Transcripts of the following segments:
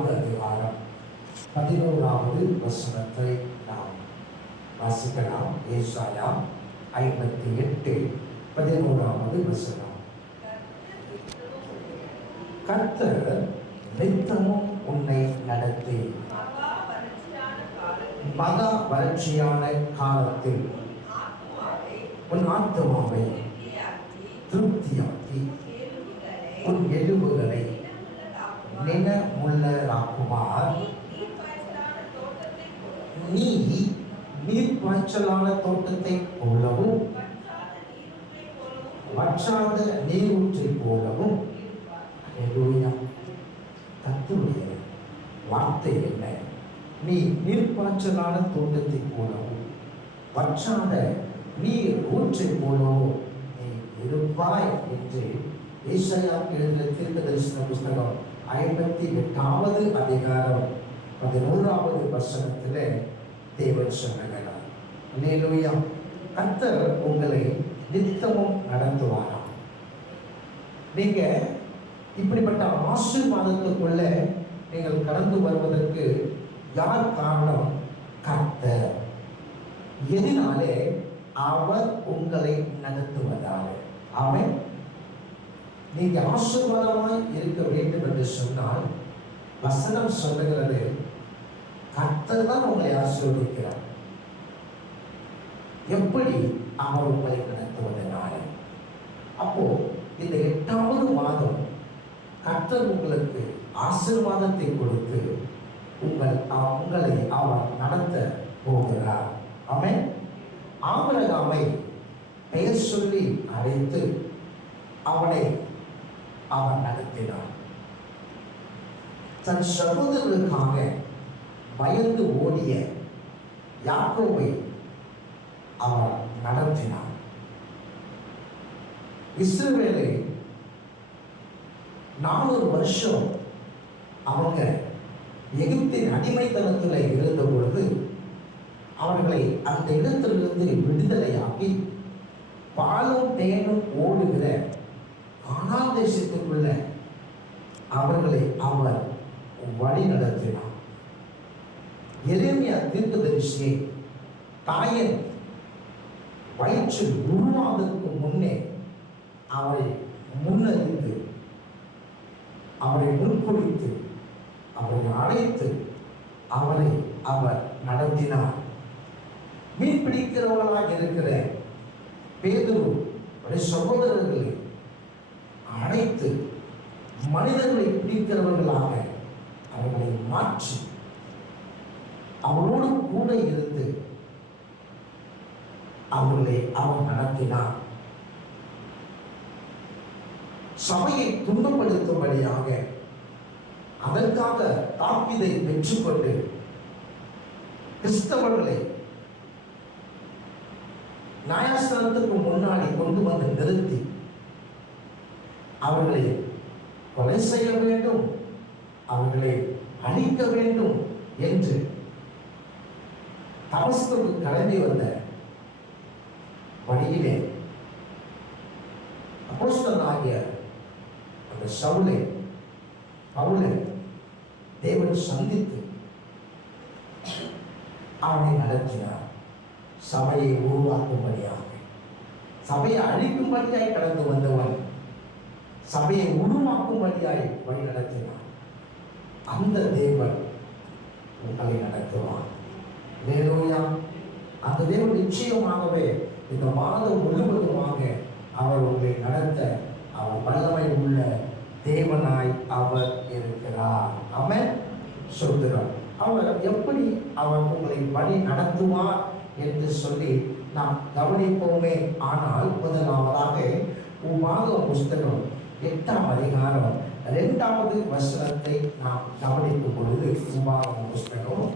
4வது அதிகாரம் 11வது வசனத்தை நாம் வாசிக்கலாம். ஏசாயா 58 11வது வசனம். கர்த்தர் நித்தமும் உன்னை நடத்தி மகா வறட்சியான காலத்தில் உன் ஆத்துமாவை திருப்தியாக்கி உன் எலும்புகளை நினமுள்ளதாக்குவார். நீ நீர்ப்பாய்ச்சலான தோட்டத்தை போலவும் வற்றாத நீரூற்றை போலவும். கர்த்தருடைய வார்த்தை என்ன? நீ நீர்ப்பாய்ச்சலான தோட்டத்தை போலவும் வற்றாத நீர் ஊற்றை போலவும் நீ இருப்பாய் என்று ஏசாயா எழுதின தீர்க்கதரிசன புஸ்தகம் 58வது அதிகாரம் 11வது வசனத்திலே தேவன் சொன்னார். அல்லேலூயா. கர்த்தர் உங்களை நித்தமும் நடத்துவாராம். நீங்க இப்படிப்பட்ட ஆசீர்வாதத்துக்குள்ள நீங்கள் கடந்து வருவதற்கு யார் காரணம்? கர்த்தர். எதினாலே? அவர் உங்களை நடத்துவதாலே. ஆமென். நீங்க ஆசீர்வாதமாய் இருக்க வேண்டும் என்று சொன்னால் வசனம் சொல்லுகிறது, கர்த்தர் தான் உங்களை ஆசீர்வதிக்கிறார். எப்படி? அவர் உங்களை நடத்துவதனாலே. அப்போ இந்த 8வது மாதம் கர்த்தர் உங்களுக்கு ஆசீர்வாதத்தை கொடுத்து உங்களை அவர் நடத்த போகிறார். ஆமென். ஆபிரகாமை பெயர் சொல்லி அழைத்து அவனை அவர் நடத்தினார். தன் சகோதரர்களுக்காக பயந்து ஓடிய யாக்கோபை அவர் நடத்தினார். இஸ்ரவேலை 400 வருஷம் அவங்க எகிப்தின் அடிமைத்தனத்தில் இருந்த பொழுது அவர்களை அந்த இடத்திலிருந்து விடுதலையாக்கி பாலும் தேனும் ஓடுகிற கானான் தேசத்துக்குள்ள அவர்களை அவர் வழி நடத்தினார். எரேமியா தீர்க்கதரிசியை தாயின் வயிற்றில் உருவாவதற்கு முன்னே அவரை முன்னறிந்து அவரை முன்குறித்து அவரை அழைத்து அவரை அவர் நடத்தினார். மீன் பிடிக்கிறவர்களாக இருக்கிற பேதுரு சகோதரர்களை அழைத்து மனிதர்களை பிடிக்கிறவர்களாக அவர்களை மாற்றி அவரோடு கூட இருந்து அவர்களை அவர் நடத்தினார். சபையை துன்பப்படுத்தும்படியாக அதற்காக தாவீதை பெற்றுக்கொண்டு கிறிஸ்தவர்களை நியாயஸ்தானத்துக்கு முன்னாடி கொண்டு வந்து நிறுத்தி அவர்களை கொலை செய்ய வேண்டும், அவர்களை அழிக்க வேண்டும் என்று தமஸ்குக்கு கிளம்பி வந்த வழியிலே அப்போஸ்தலனாகிய அந்த பவுலை தேவன் சந்தித்து அவனை நடத்தினார். சபையை உருவாக்கும்படியாக, சபையை அழிக்கும்படியாய் கடந்து வந்தவன் சபையை உருவாக்கும்படியாய் வழி நடத்தினார். அந்த தேவன் உங்களை நடத்துவார். அல்லேலூயா. அந்த தேவன் நிச்சயமாகவே இந்த மாதம் முழுவதுமாக அவர் உங்களை நடத்த அவர் வல்லமை உள்ள தேவனாய் அவர் இருக்கிறார். ஆமென். சொல்கிறார். அவர் எப்படி அவர் உங்களை வழி நடத்துவார் என்று சொல்லி நாம் கவனிப்போமே. ஆனால் முதலாவதாக உபாகம புஸ்தகம் 8ஆம் அதிகாரம் 2வது வசனத்தை நாம் கவனிக்கும் பொழுது, உபாகம புஸ்தகம்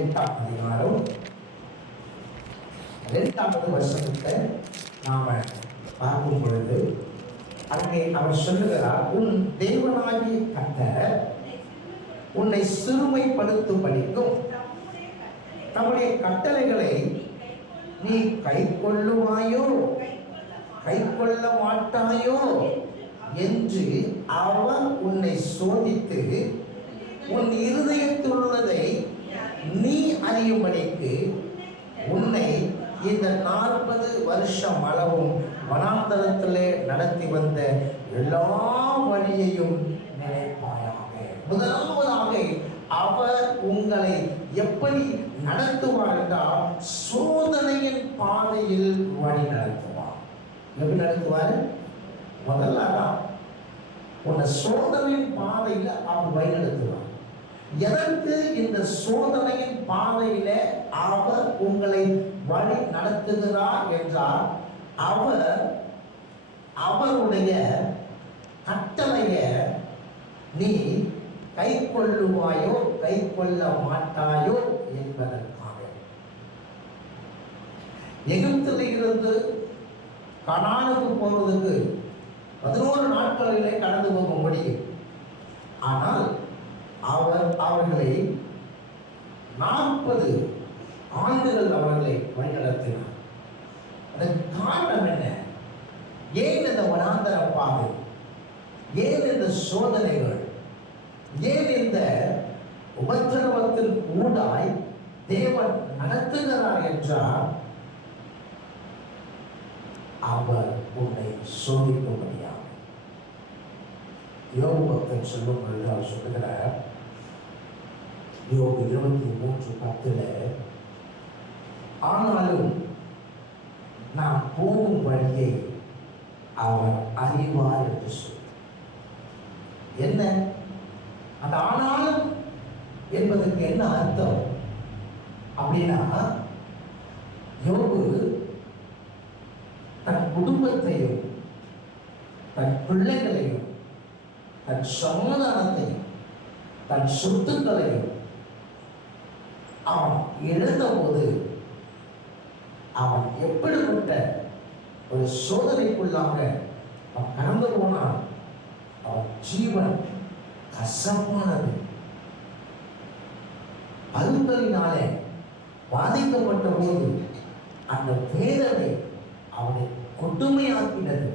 8ஆம் அதிகாரம் 2வது வசனத்தை நாம பார்க்கும் பொழுது அங்கே அவர் சொல்லுகிறார், உன் தேவனாகிய கர்த்தர் உன்னை சிறுமைப்படுத்தும்படிக்கும் தம்முடைய கட்டளைகளை நீ கை கொள்ளுவாயோ கை கொள்ள மாட்டாயோ என்று அவர் உன்னை சோதித்து உன் இருதயத்தில் உள்ளதை நீ அறியும்படிக்கு உன்னை இந்த 40 வருஷம் அளவும் வனாந்தரத்திலே நடத்தி வந்த எல்லா வழியையும் நினைப்பாயாக. முதலாவதாக அவர் உங்களை எப்படி நடத்துவார் என்றால் சோதனையின் பாதையில் வழி நடத்துவார். எப்படி நடத்துவார்? முதல்ல உன்னை சோதனையின் பாதையில் அவர் வழி நடத்துவார். எதற்கு இந்த சோதனையின் பாதையில அவர் உங்களை வழி நடத்துகிறார் என்றால் அவருடைய கட்டளைய நீ கை கொள்ளுவாயோ கை கொள்ள மாட்டாயோ என்பதற்காக. எகிப்தில் இருந்து கனானுக்கு போவதற்கு 11 நாட்களிலே கடந்து போக முடியும். ஆனால் அவர்களை 40 ஆண்டுகள் அவர்களை வழிநடத்தினார். அதற்கு காரணம் என்ன? ஏன் இந்த வனாந்தர பாதை? ஏன் இந்த சோதனைகள்? ஏன் இந்த உபத்திரவத்தின் ஊடாய் தேவன் நடத்துகிறார் என்றால் அவர் உன்னை சோதிக்க முடியாது. யோபு பக்தன் சொல்லும் பொழுது அவர் சொல்லுகிறார், யோபு 23:10, ஆனாலும் நான் போகும் வழியை அவர் அறிவார் என்று சொல். என்ன அந்த ஆனாலும் என்பதற்கு என்ன அர்த்தம் அப்படின்னா, யோபு தன் குடும்பத்தையும் தன் பிள்ளைகளையும் தன் சமாதானத்தையும் தன் சொத்துக்களையும் அவன் இழந்த போது அவன் எப்படிப்பட்ட ஒரு சோதனைக்குள்ளாக அவன் கடந்து போனான். அவன் ஜீவன் கசப்பானது. பருக்களினாலே பாதிக்கப்பட்ட போது அந்த வேதனை அவனை கொடுமையாக்கினது.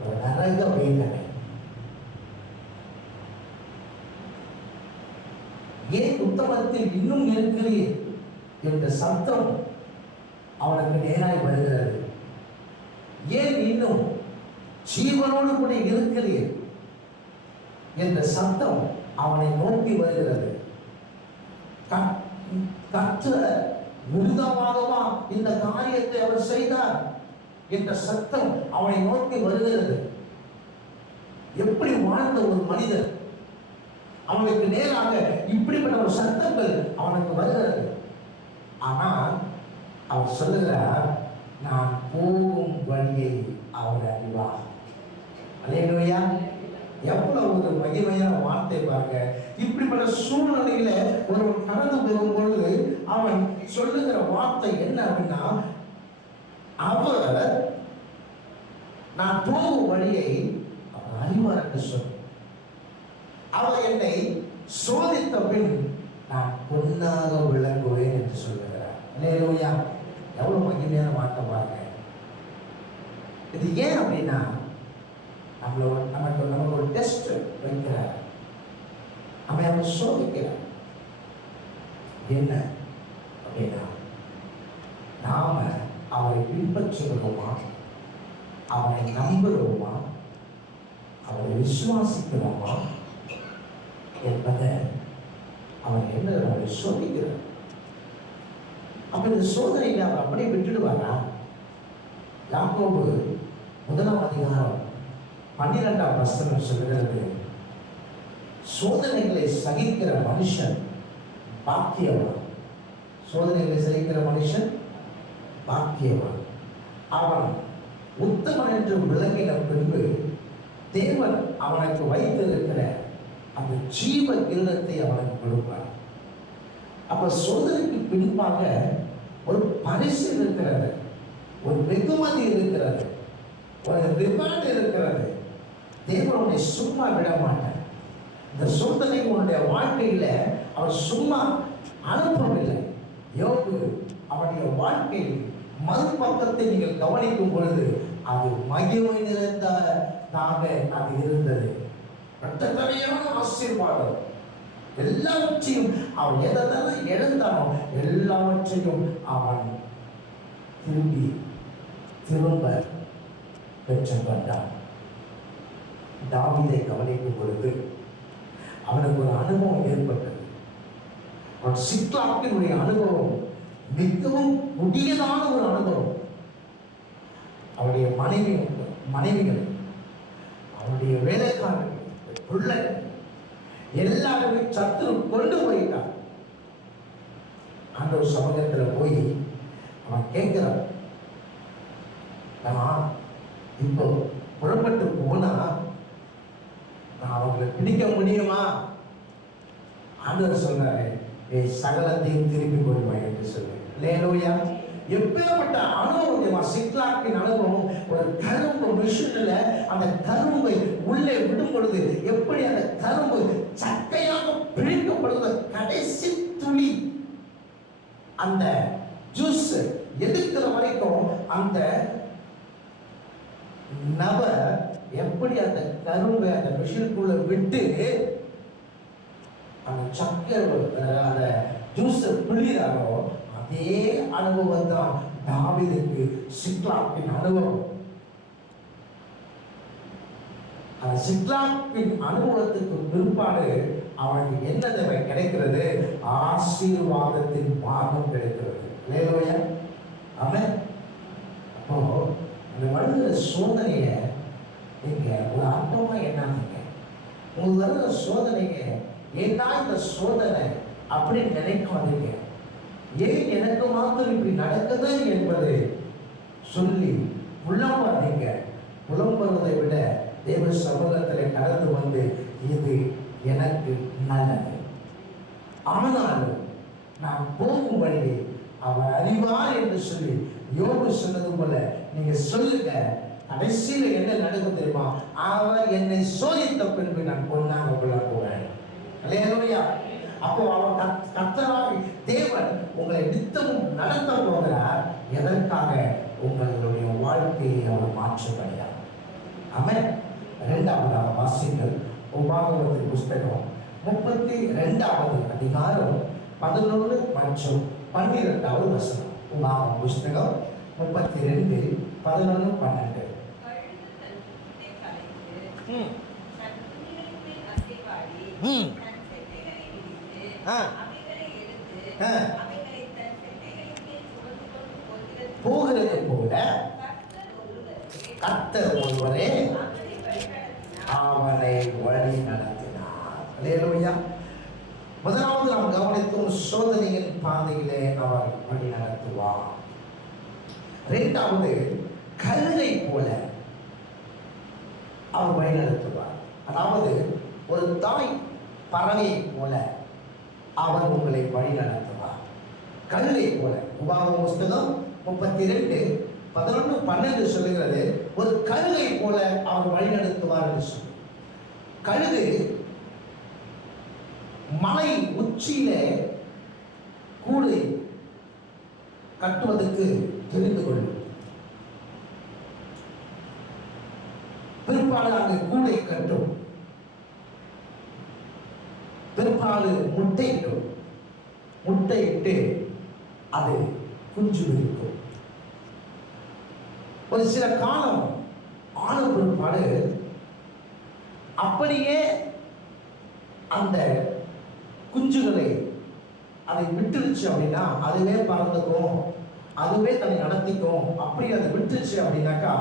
ஒரு நரக வேதனை. ஏன் உத்தமத்தில் இன்னும் இருக்கிறீர் என்ற சத்தம் அவனுக்கு நேராய் வருகிறது. ஏன் இன்னும் ஜீவனோடு கூட இருக்கிறீர் என்ற சத்தம் அவனை நோக்கி வருகிறது. கர்த்தர் விருதமாகவா இந்த காரியத்தை அவர் செய்தார் என்ற சத்தம் அவனை நோக்கி வருகிறது. எப்படி வாழ்ந்த ஒரு மனிதர், அவனுக்கு நேராக இப்படிப்பட்ட ஒரு சத்தங்கள் அவனுக்கு வருகிறது. ஆனால் அவர் சொல்லுகிறார், நான் போகும் வழியை அவர் அறிவார். அல்லேலூயா. எவ்வளவு ஒரு மகிமையான வார்த்தை பாருங்க. இப்படிப்பட்ட சூழ்நிலையில ஒருவன் கடந்து போகும் பொழுது அவன் சொல்லுகிற வார்த்தை என்ன அப்படின்னா, அவர் நான் போகும் வழியை அவர் அறிவார் என்று சொல். அவர் என்னை சோதித்த பின் நான் பொன்னாக விளங்குவேன் என்று சொல்லுகிறார். அல்லேலூயா. எவ்வளவு மகிமையான வார்த்தை பாருங்க. இது ஏன் அப்படின்னா, நமக்கு ஒரு டெஸ்ட் வைக்கிறார். அவன் சோதிக்கிறார். என்ன அப்படின்னா, நாம அவரை பின்பற்றுகிறோமா, அவரை நம்புகிறோமா, அவரை விசுவாசிக்கிறோமா என்பதை அவர் என்ன அவரை சோதிக்கிறார். அப்ப இந்த சோதனையில அவர் அப்படியே விட்டுடுவாரா? யாக்கோபு 1ஆம் அதிகாரம் 12ஆம் வசனம் சொல்கிறது, சோதனைகளை சகிக்கிற மனுஷன் பாக்கியவான். சோதனைகளை சகிக்கிற மனுஷன் பாக்கியவான். அவன் உத்தமன் என்று விளங்கின பின்பு தேவன் அவனுக்கு வைத்திருக்கிற அந்த ஜீவ கிரீடத்தை அவனுக்கு கொடுப்பார். அப்ப சோதனைக்கு பின்பாக ஒரு பரிசு இருக்கிறது, ஒரு வெகுமதி இருக்கிறது, ஒரு ரிவார்டு இருக்கிறது. தேவன் உன்னை சும்மா விட மாட்டார். இந்த சோதனை உன்னுடைய வாழ்க்கையில அவர் சும்மா அனுப்பவில்லை. யோபு அவனுடைய வாழ்க்கை மறுபக்கத்தை நீங்கள் கவனிக்கும் பொழுது அது மகிமை நிறைந்ததாக அது இருந்தது. இரட்டத்தனையான ஆசீர்வாதம், எல்லாவற்றையும் அவன் எதெல்லாம் இழந்தானோ எல்லாவற்றையும் அவன் திரும்ப பெற்றுக்கொண்டான். தாவீதை கவனிக்கும் பொழுது அவனுக்கு ஒரு அனுபவம் ஏற்பட்டது. அவன் சிக்லாக்கினுடைய அனுபவம் மிகவும் கொடியதான ஒரு அனுபவம். அவனுடைய மனைவிகள், அவனுடைய வேலைக்காரர்கள், பிள்ளைகள் எல்லாருமே சத்துரு கொண்டு போயிட்டான். ஆண்டவர் சமூகத்தில் போய் அவன் கேட்கிறான், நான் இப்போ புறப்பட்டு போனா நான் அவங்களை பிடிக்க முடியுமா? ஆண்டவர் சொல்றாரு, சகலத்தையும் திருப்பி கொள்வாய் என்று சொல்லு. அல்லேலூயா. எப்பேற்பட்ட அனுபவம்! சிக்லாக்கின் அனுபவம். ஒரு கரும்பு மிஷின்ல அந்த கரும்பை உள்ளே விடும் பொழுது எப்படி அந்த கரும்பு சக்கையாக பிழிக்கப்படுகிற கடைசி துளி அந்த ஜூஸ் எதிர்க்கிற வரைக்கும் அந்த நபர் எப்படி அந்த கரும்பை அந்த மிஷினுக்குள்ள விட்டு அந்த சக்கரை அந்த ஜூஸ் பிழிறாரோ அதே அனுபவம் தான் தாவீதுக்கு சிக்லாக்கின் அனுபவம். அந்த சிக்லாக்கின் அனுபவத்துக்கு பிற்பாடு அவனுக்கு என்ன தேவை கிடைக்கிறது? ஆசீர்வாதத்தின் பாகம் கிடைக்கிறது. அல்லேலூயா. ஆமென். அப்போ அந்த வருகிற சோதனையை நீங்க ஒரு அர்த்தமா என்னாங்க உங்களுக்கு வருகிற சோதனைங்க ஏன்னா இந்த சோதனை அப்படின்னு நினைக்காதீங்க. ஏன் எனக்கு மாத்திரம் இப்படி நடக்குது என்பது சொல்லி புலம்பாதீங்க. புலம்புறதை விட தேவ சமூகத்தில் கடந்து வந்து இது எனக்கு நல்லது, ஆனாலும் நான் போகும் வழியை அவர் அறிவார் என்று சொல்லி யோபு சொன்னது போல நீங்க சொல்லுங்க. கடைசியில் என்ன நடக்கும் தெரியுமா? அவர் என்னை சோதித்த பின்பு நான் பொன்னாக போவேன். அல்லேலூயா. அப்போ அவர் கர்த்தராகி தேவன் உங்களை நித்தமும் நடத்த போகிறார். எதற்காக? உங்களுடைய வாழ்க்கையை அவர் மாற்றுகிறார். ஆமென். இரண்டாவதாக வாசிங்கள் உபாகமத்தின் புஸ்தகம் 32வது அதிகாரம் 11 மற்றும் 12வது வசனம். உபாகம புஸ்தகம் 32 11 12. போகிறது போல கர்த்தர் ஒருவரே அவனை வழி நடத்தினார். அல்லேலூயா. முதலாவது நாம் கவனித்தோம், சோதனையின் பாதையிலே அவர் வழி நடத்துவார். இரண்டாவது, கழுகை போல அவர் வழி நடத்துவார். அதாவது ஒரு தாய் பறவை போல அவர் உங்களை வழி நடத்துவார். கழுகை போல. உபாகம புஸ்தகம் 32 11 12 சொல்லுகிறது, ஒரு கழுகை போல அவர் வழி நடத்துவார் என்று சொல்லி. கழுகு மலை உச்சியில கூடு கட்டுவதற்கு தெரிந்து கொள்ளும். பிற்பாடு அங்கு கூடை கட்டும். பிற்பாடு முட்டையிடும். முட்டையிட்டு அது குஞ்சு விரிக்கும். ஒரு சில காலம் ஆன பிற்பாடு அப்படியே அந்த குஞ்சுகளை அதை விட்டுருச்சு அப்படின்னா அதுவே பறந்துக்கும், அதுவே தன்னை நடத்திக்கும். அப்படி அதை விட்டுருச்சு அப்படின்னாக்கா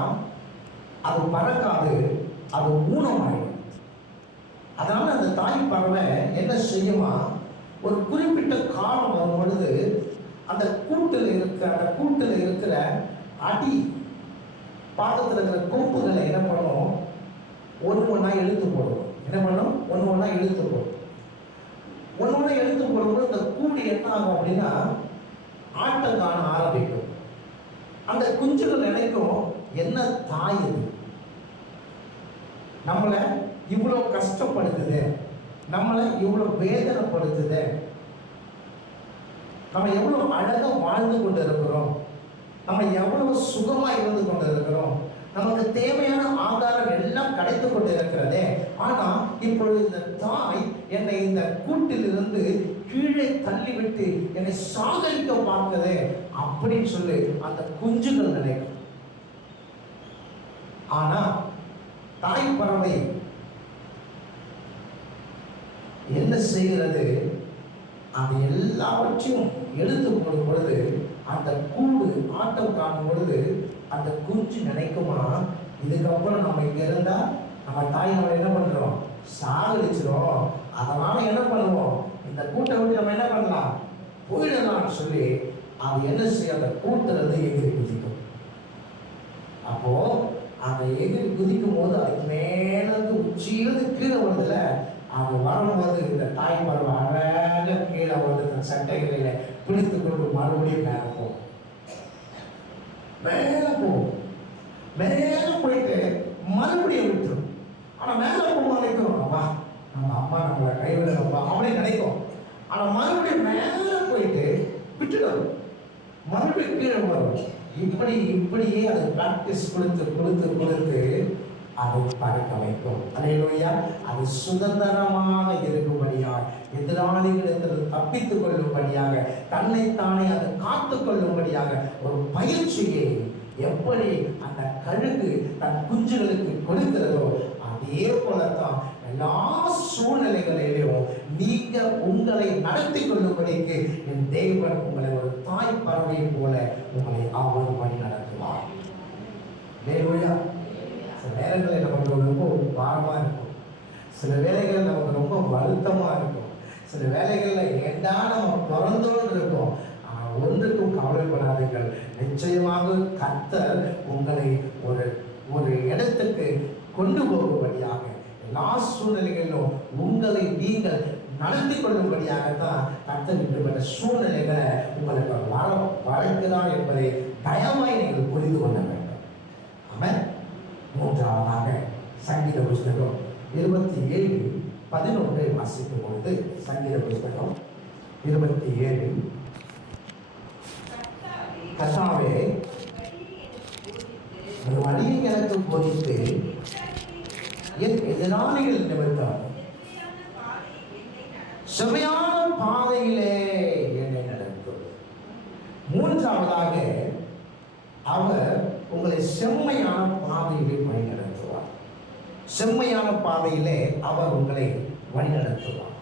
அது பறக்காது, அது ஊனமாயிடும். அதனால அந்த தாய் பறவை என்ன செய்யுமா, ஒரு குறிப்பிட்ட காலம் வரும் பொழுது அந்த கூட்டில் இருக்கிற அடி பாகத்தில் இருக்கிற கொம்புகளை என்ன பண்ணும், ஒன்று ஒன்றா இழுத்து போடும். என்ன பண்ணும்? ஒன்று ஒன்றா இழுத்து போடும். ஒன்று ஒன்றா இழுத்து போடும்போது இந்த கூடு என்ன ஆகும் அப்படின்னா ஆட்டம் காண ஆரம்பிக்கும். அந்த குஞ்சுகள் நினைக்கும், என்ன தாய் இது நம்மளை இவ்வளோ கஷ்டப்படுத்துது, நம்மளை இவ்வளோ வேதனைப்படுத்துது, நம்ம எவ்வளோ அழகாக வாழ்ந்து கொண்டு இருக்கிறோம், நம்ம எவ்வளவு சுகமாக இருந்து கொண்டு இருக்கிறோம், நமக்கு தேவையான ஆதாரம் எல்லாம் கிடைத்து கொண்டு இருக்கிறதே. ஆனா இப்பொழுது இந்த தாய் என்னை இந்த கூட்டிலிருந்து கீழே தள்ளிவிட்டு என்னை சாகரிக்க பார்க்குதே அப்படின்னு சொல்லி அந்த குஞ்சுகள் நினைக்கும். ஆனா தாய் பறவை என்ன செய்கிறது? அது எல்லாவற்றையும் எடுத்து போடும் பொழுது, அந்த கூடு ஆட்டம் காணும் பொழுது அந்த குஞ்சு நினைக்குமா, இதுக்கப்புறம் நம்ம இங்க இருந்தா நம்ம தாய் நம்ம என்ன பண்றோம், சாகடிச்சிடும். அதனால என்ன பண்ணுவோம், இந்த கூட்டை விட்டு நம்ம என்ன பண்ணலாம், போயிடலாம்னு சொல்லி அது என்ன செய்ய, அந்த கூட்டுல இருந்து எகிரி குதிக்கும். அப்போ அந்த எகிரி குதிக்கும் போது அதுக்கு மேலிருந்து உச்சியிலிருந்து கீழே வருதுல, அது வரும்போது இந்த தாய் பறவை அழகாக கீழே வந்து தன் சட்டைகளில பிடித்து கொண்டு மறுபடியும் மேலே போகும். மேலே போகும், மேலே போயிட்டு மறுபடியும் விட்டுரும். ஆனா மேலே போகும் நினைக்கிறோம், அப்பா நம்ம அம்மா நம்மளை கைவிடப்பா அப்படின்னு நினைக்கும். ஆனா மறுபடியும் மேலே போயிட்டு விட்டுடும், மறுபடியும் கீழே வரும். இப்படியே அது பிராக்டிஸ் கொடுத்து அதை பறக்க வைக்கும். அல்லேலூயா. அது சுதந்திரமாக இருக்கும்படியாக, எதிராளிகளிடத்தில் தப்பித்துக் கொள்ளும்படியாக, தன்னைத்தானே அதை காத்துக் கொள்ளும்படியாக ஒரு பயிற்சியை எப்படி அந்த கழுகு தன் குஞ்சுகளுக்கு கொடுக்கிறதோ, அதே போலத்தான் எல்லா சூழ்நிலைகளிலும் நீங்க உங்களை நடத்தி கொள்ளும்படிக்கு என் தேவன் உங்களை ஒரு தாய் பறவை போல உங்களை அவர் வழி நடத்துவார். அல்லேலூயா. சில வேலைகள் நமக்கு ரொம்ப பாரமா இருக்கும், சில வேலைகள் நமக்கு ரொம்ப வருத்தமா இருக்கும், சில வேலைகள்ல ஏண்டா நம்ம பிறந்தோன்னு இருக்கும். ஆனால் ஒன்றுக்கும் கவலைப்படாதீர்கள், நிச்சயமாக கர்த்தர் உங்களை ஒரு இடத்துக்கு கொண்டு போகும்படியாக, எல்லா சூழ்நிலைகளிலும் உங்களை நீங்கள் நடத்தி கொள்ளும்படியாகத்தான் கர்த்தர் இப்படிப்பட்ட சூழ்நிலைகளை உங்களுக்கு வழங்குகிறார் என்பதை தயவாய் நீங்கள் புரிந்து கொள்ள வேண்டும். ஆமென். மூன்றாவதாக சங்கீத புஸ்தகம் 27:11 வாசிக்கும் பொழுது, சங்கீத புஸ்தகம் 27, கர்த்தாவே ஒரு வழியை எனக்கு போதித்து என் எதிராளிகள் நிமித்தம் செம்மையான பாதையிலே என்னை நடத்தும். மூன்றாவதாக அவர் உங்களை செம்மையான பாதையிலே வழி நடத்துவார். செம்மையான பாதையிலே அவர் உங்களை வழி நடத்துவார்.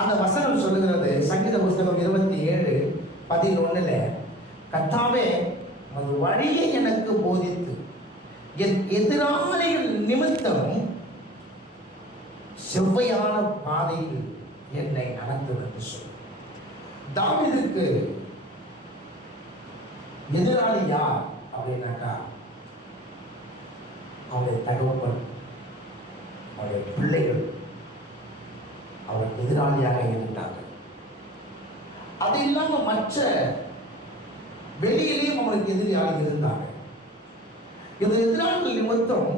அந்த வசனம் சொல்லுகிறது, சங்கீத புஸ்தகம் 27:11, கர்த்தாவே ஒரு வழியை எனக்கு போதித்து என் எதிராளிகள் நிமித்தம் செவ்வையான பாதையில் என்னை நடத்தும் என்று சொல். தாவீதுக்கு எதிராளி யார் அப்படின்னாக்கா, அவருடைய தகவல், அவருடைய பிள்ளைகள் அவருக்கு எதிராளியாக இருந்தார்கள். அது இல்லாம மற்ற வெளியிலேயும் அவனுக்கு எதிராளி இருந்தாங்க. இந்த எதிராளிகள் நிமித்தம்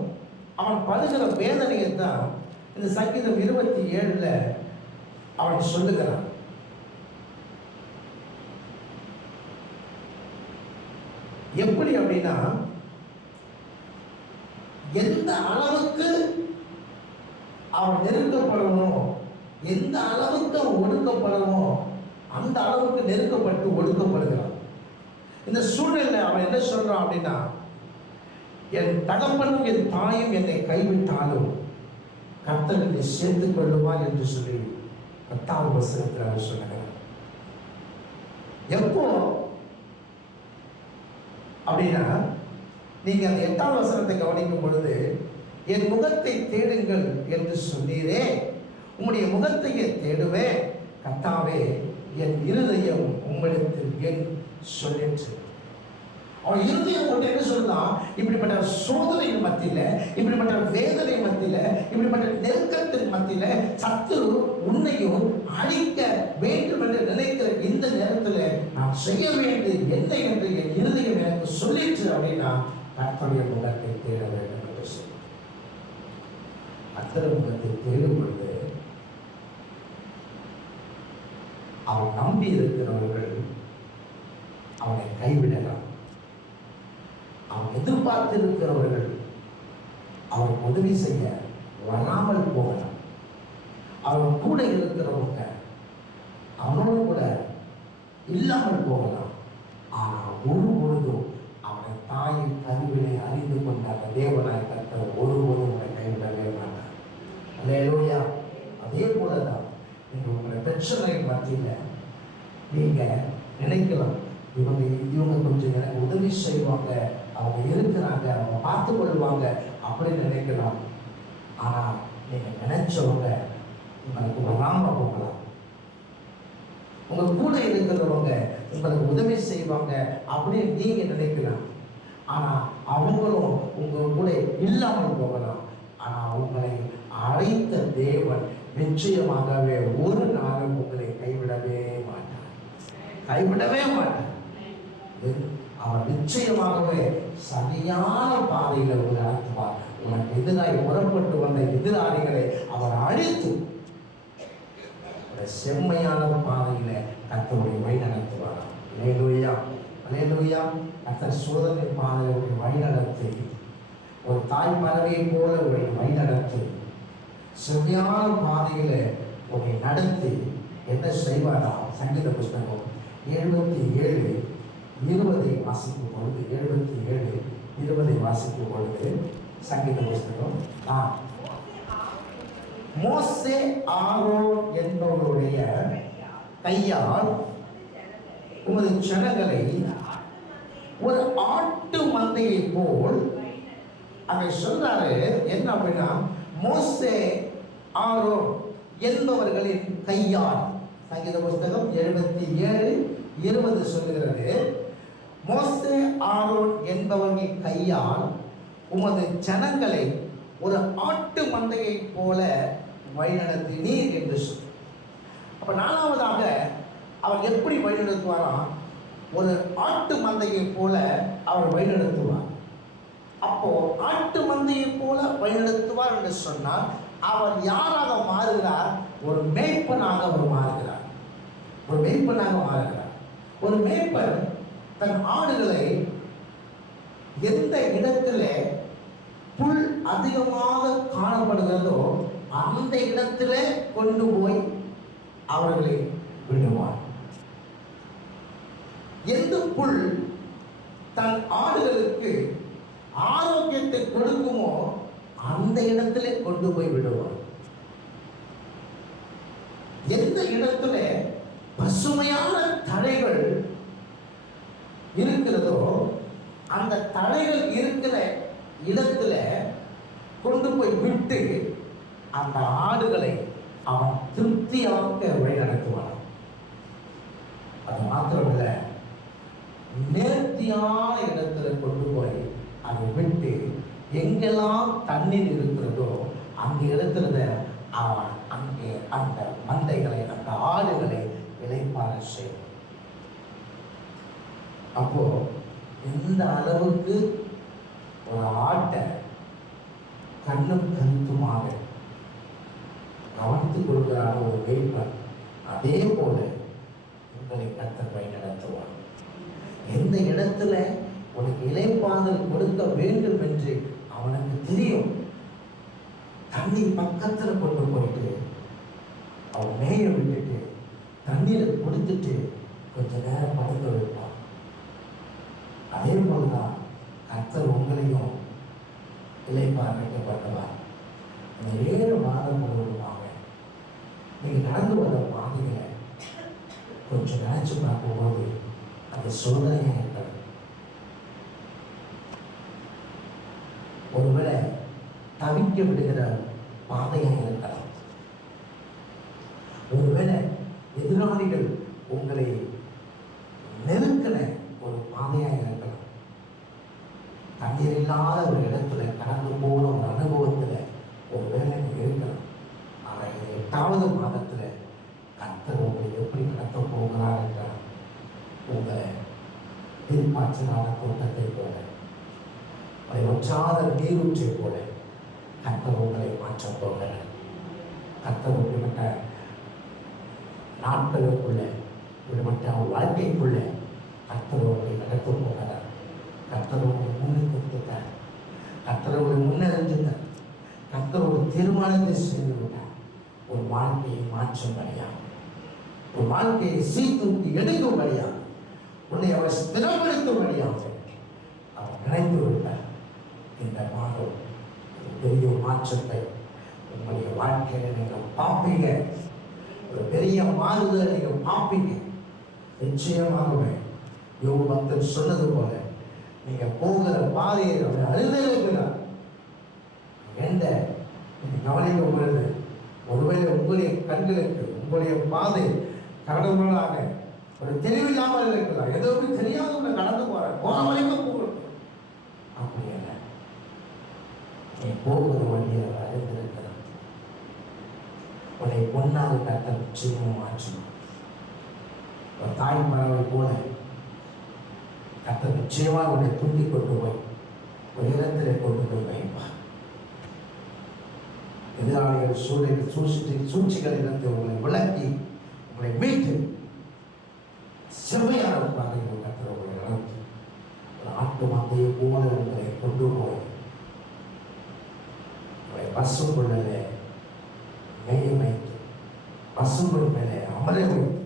அவன் படுகிற வேதனையை தான் இந்த சங்கீதம் 27 அவன் சொல்லுகிறான். எப்படி அப்படின்னா, எந்த அளவுக்கு அவன் நெருக்கப்படணும், எந்த அளவுக்கு அவன் ஒடுக்கப்படணும், அந்த அளவுக்கு நெருக்கப்பட்டு ஒடுக்கப்படுகிறான். இந்த சூழ்நிலை அவன் என்ன சொல்றான் அப்படின்னா, என் தகப்பனும் என் தாயும் என்னை கைவிட்டாலும் கர்த்தர் என்னை சேர்த்துக் கொள்ளுவார் என்று சொல்லி 10வது வசனத்தில் அவர் சொல்லுகிறார். எப்போ அப்படின்னா, நீங்க அந்த 8வது வசனத்தை கவனிக்கும் பொழுது, என் முகத்தை தேடுங்கள் என்று சொன்னீரே, உம்முடைய முகத்தையே தேடுவேன் கர்த்தாவே, என் இருதயம் உம்மிடத்தில் என் சொல்லிற்று. அவன் இருதயம் கொண்டு என்ன சொல்லுதான், இப்படிப்பட்ட சோதனையின் மத்தியில, இப்படிப்பட்ட வேதனை மத்தியில, இப்படிப்பட்ட நெருக்கத்தின் மத்தியில சத்துரு உன்னையும் அழிக்க வேண்டும் என்று நினைக்கிற இந்த நேரத்தில் நான் செய்ய வேண்டியது என்ன என்று என் இருதயம் எனக்கு சொல்லிற்று அப்படின்னா, கர்த்தருடைய முகத்தை தேட வேண்டும் என்று சொல்லி கர்த்தருடைய முகத்தை தேடும் பொழுது அவன் நம்பி இருக்கிறவர்கள் அவனை கைவிடலாம். அவன் எதிர்பார்த்திருக்கிறவர்கள் அவருக்கு உதவி செய்ய வராமல் போகலாம். அவன் கூட இருக்கிறவங்க அவனோடு கூட இல்லாமல் போகலாம். ஆனால் ஒரு பொழுதும் அவனை தாயின் கருவினை அறிந்து கொண்ட அந்த தேவனாய் கர்த்தர் ஒருபோதும் உங்களை கைவிடவே மாட்டார். அல்லேலூயா. அதே போலதான் நீங்க உங்களை பிரச்சனை மத்தியில் நீங்க நினைக்கலாம், இவங்க கொஞ்சம் எனக்கு உதவி செய்வாங்க, அவங்க இருக்கிறாங்க, அவங்க பார்த்து கொள்வாங்க அப்படின்னு நினைக்கலாம். ஆனா நீங்க நினைச்சவங்க உங்களுக்கு வராம போகலாம். உங்க கூட இருக்கிறவங்க உங்களுக்கு உதவி செய்வாங்க அப்படின்னு நீங்க நினைக்கலாம். ஆனா அவங்களும் உங்க கூட இல்லாமல் போகலாம். ஆனா உங்களை அழைத்த தேவன் நிச்சயமாகவே ஒரு நாளும் உங்களை கைவிடவே மாட்டார். கைவிடவே மாட்டார். அவர் நிச்சயமாகவே சரியான பாதையில் உங்களை நடத்துவார். உனக்கு எதிராய் புறப்பட்டு வந்த எதிராளிகளை அவர் அழித்து செம்மையான பாதையில கர்த்தருடைய வழி நடத்துவார். அல்லேலூயா. அல்லேலூயா. கர்த்தர் சோதனை பாதையை வழி நடத்தி ஒரு தாய் பறவையை போல உடைய வழி நடத்தி செம்மையான பாதையில உன்னை நடத்தி என்ன செய்வாரா? சங்கீத புஸ்தகம் 77:20 வாசிக்கும் பொழுது 77:20 வாசிக்கும் பொழுது சங்கீத புஸ்தகம் மோசே ஆரோன் என்பவருடைய கையால் உமது ஜனங்களை ஒரு ஆட்டு மந்தையை போல் அங்கே சொல்றாரு. என்ன அப்படின்னா, மோசே ஆரோன் என்பவர்களின் கையால், சங்கீத புஸ்தகம் 77:20 சொல்லுகிறது, மோசே ஆரோன் என்பவர்களின் கையால் உமது ஜனங்களை ஒரு ஆட்டு மந்தையை போல வழிநடத்தினீர் என்று சொல். அப்ப நாலாவதாக அவர் எப்படி வழிநடத்துவாராம்? ஒரு ஆட்டு மந்தையை போல அவர் வழிநடத்துவார். அப்போ ஆட்டு மந்தையை போல வழிநடத்துவார் என்று சொன்னால் அவர் யாராக மாறுகிறார்? ஒரு மேய்ப்பனாக அவர் மாறுகிறார். ஒரு மேய்ப்பனாக மாறுகிறார். ஒரு மேய்ப்பன் தன் ஆடுகளை எந்த இடத்திலே புல் அதிகமாக காணப்படுகிறதோ அந்த இடத்திலே கொண்டு போய் அவர்களை விடுவார். எந்த புல் தன் ஆடுகளுக்கு ஆரோக்கியத்தை கொடுக்குமோ அந்த இடத்திலே கொண்டு போய் விடுவார். எந்த இடத்துல பசுமையான தழைகள் இருக்கிறதோ அந்த தழைகள் இருக்கிற இடத்துல கொண்டு போய் விட்டு அந்த ஆடுகளை அவன் திருப்தியாக வழி நடத்துவான். அது மாத்திரமில்லை, நேர்த்தியான இடத்துல கொண்டு போய் அதை விட்டு எங்கெல்லாம் தண்ணீர் இருக்கிறதோ அந்த இடத்துல அவன் அங்கே அந்த மந்தைகளை, அந்த ஆடுகளை இளைப்பாற செய்வான். அப்போ எந்த அளவுக்கு ஒரு ஆட்டை கண்ணும் கருத்துமாக கவனித்துக் கொள்கிறான ஒரு மேய்ப்பன், அதே போல உங்களை கர்த்தர் வழி நடத்துவார். எந்த இடத்துல உனக்கு இளைப்பாறுதல் கொடுக்க வேண்டும் என்று அவனுக்கு தெரியும். தண்ணி பக்கத்தில் கொண்டு போயிட்டு அவன் மேய விட்டுட்டு தண்ணீரை கொடுத்துட்டு கொஞ்ச நேரம் படுக்க வைப்பான். அதே போலதான் கர்த்தர் உங்களையும் இளைப்பாற வைக்கப்பட்டவார். இந்த 7 மாதம் முழுவதுமாக நீங்க நடந்து வந்த பாதைகளை கொஞ்சம் நினைச்சு பார்க்கும்போது அது சோதனையாக இருக்கிறது. ஒருவேளை தவிக்க விடுகிற பாதையாக இருக்கலாம். ஒருவேளை எதிராளிகள் உங்களை நெருக்கிற ஒரு பாதையாக இருக்கலாம். தண்ணீர் இல்லாத ஒரு இடத்துல கடந்து போன ஒரு அனுபவத்தில் ஒரு வேலை இருக்கலாம். ஆனால் 8வது மாதத்தில் கர்த்தர் உங்களை எப்படி நடத்த போகிறார் என்றால், உங்களை தீர்ப்பாய்ச்சலான தோட்டத்தை போல, அதை ஒற்றாத நீரூற்றை போல கர்த்தர் உங்களை மாற்றப் போகிறார். கர்த்தர் விடுபட்ட நாட்களுக்குள்ள, விடுபட்ட வாழ்க்கைக்குள்ள கர்த்தர் உங்களை நடத்த போகிறார். கர்த்தர் உங்களை முன்னுக்கு கொடுத்துட்டார். கர்த்தரோடு முன்னறிஞ்சுட்டார். கர்த்தரோடு தீர்மானத்தை செய்து விட்டார். ஒரு வாழ்க்கையை மாற்றும்படியாக, ஒரு வாழ்க்கையை சீர்தூக்கி எடுக்கும்படியாக, உன்னை அவர் ஸ்திரப்படுத்தும்படியாக அவர் நினைத்து விட்டார். இந்த மாதம் ஒரு பெரிய மாற்றத்தை உங்களுடைய வாழ்க்கையில நீங்கள் பார்ப்பீங்க. ஒரு பெரிய மாறுதலை நீங்கள் பார்ப்பீங்க. நிச்சயமாகவே யோபு பக்தன் சொன்னது போல நீங்க போகிற பாதையை அவர் அறிந்திருக்கிறார். எந்த கவனிக்க பொழுது ஒருவேளை உங்களுடைய கண்களுக்கு உங்களுடைய பாதை கடவுளாக ஒரு தெளிவில்லாமல் இருக்கலாம். எதுவுமே தெரியாதவங்க கடந்து போற வரைக்கும் போகணும். அப்படி அல்ல, நீ போகிற வழியை அறிந்திருக்கிறார். உன்னை பொன்னாக கட்ட நிச்சயமும் மாற்றணும். ஒரு தாய் பறவை போல கர்த்தர் நிச்சயமாக உன்னை தூண்டி கொண்டு போய் உயரத்திலே கொண்டு போய் வைப்பார். எதிராளிகள் சூழ்ச்சிகளிலிருந்து உங்களை விளக்கி உங்களை மீட்டு செவ்வையான பாதையில் கர்த்தர் உங்களை நடத்தி ஒரு ஆட்டு மந்தையை போல உங்களை கொண்டு போய் உங்களை பசும்புள்ளிலே மேய வைத்து பசும்புள் மேலே அமர வைத்து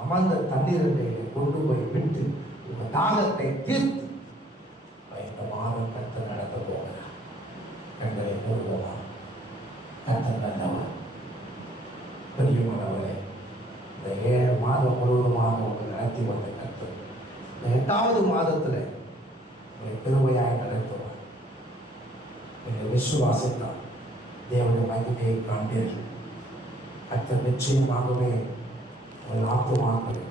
அமர்ந்த தண்ணீரை கொண்டு போய் விட்டு உங்கள் தாகத்தை தீர்த்து இந்த மாதம் கர்த்தர் நடத்த போகிறார். கண்களை மூடுவோமா? கர்த்தர் நல்லவர், பெரியவனவரே. இந்த 7 மாதம் முழுவதுமாக உங்களை நடத்தி வந்த கர்த்தர் இந்த 8வது மாதத்தில் உங்களை பெருமையாய் நடத்துவார். நீங்கள் விசுவாசித்தால் தேவனுடைய மகிமையை காண்பீர்கள். கர்த்தர் நிச்சயமாகவே உங்கள் ஆத்துமாக்களை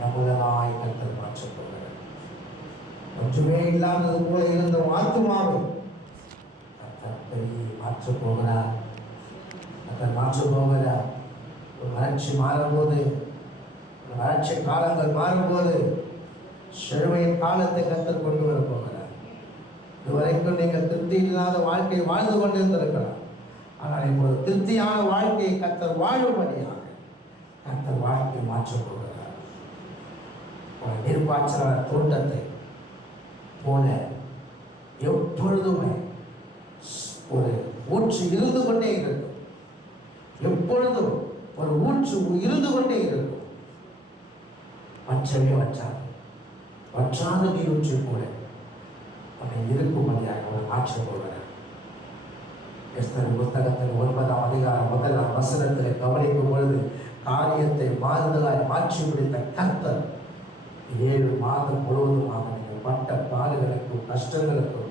நம்மளதாய் கர்த்தர் மாற்றப் போகிறார். ஒன்றுமே இல்லாதது போல இருந்த ஆத்துமாவை கர்த்தர் பெரிய மாற்றப் போகிறார். கர்த்தர் மாற்றப் போகிறார். ஒரு வறட்சி மாறும்போது, ஒரு வறட்சி காலங்கள் மாறும்போது செழுமையின் காலத்தை கர்த்தர் கொண்டு வர போகிறார். இதுவரைக்கும் நீங்கள் திருப்தி இல்லாத வாழ்க்கையை வாழ்ந்து கொண்டிருந்திருக்கலாம். ஆனால் இப்போது திருப்தியான வாழ்க்கையை கர்த்தர் வாழும்படியாக கர்த்தர் வாழ்க்கையை மாற்றப் போகிறார். ஒரு நீர்ப்பாய்ச்சலான தோட்டத்தை போல எப்பொழுதுமே ஒரு ஊற்று இருந்து கொண்டே இருக்கும். எப்பொழுதும் ஒரு ஊற்று இருந்து கொண்டே இருக்கும். வற்றவே வற்றாது. வற்றாத நீரூற்று போல அவனை இருக்கும்படியாக அவனை மாற்றப் போகிறார். எஸ்தர் புத்தகத்தில் 9ஆம் அதிகாரம் 1ஆம் வசனத்தில் கவனிக்கும் பொழுது காரியத்தை மாறுதலாய் மாற்றி முடித்த கர்த்தர் 7 மாதம் முழுவதுமாக நீங்கள் பட்ட பாடுகளுக்கும் கஷ்டங்களுக்கும்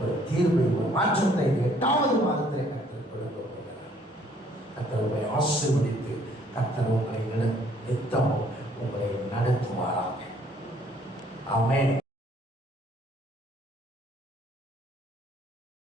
ஒரு தீர்வை, ஒரு மாற்றத்தை 8வது மாதத்தில் கர்த்தர் கொடுக்க போகிறார். கர்த்தர் உங்களை ஆசீர்வதித்து கர்த்தர் உங்களை நித்தமும் உங்களை நடத்துவாராக. ஆமென்.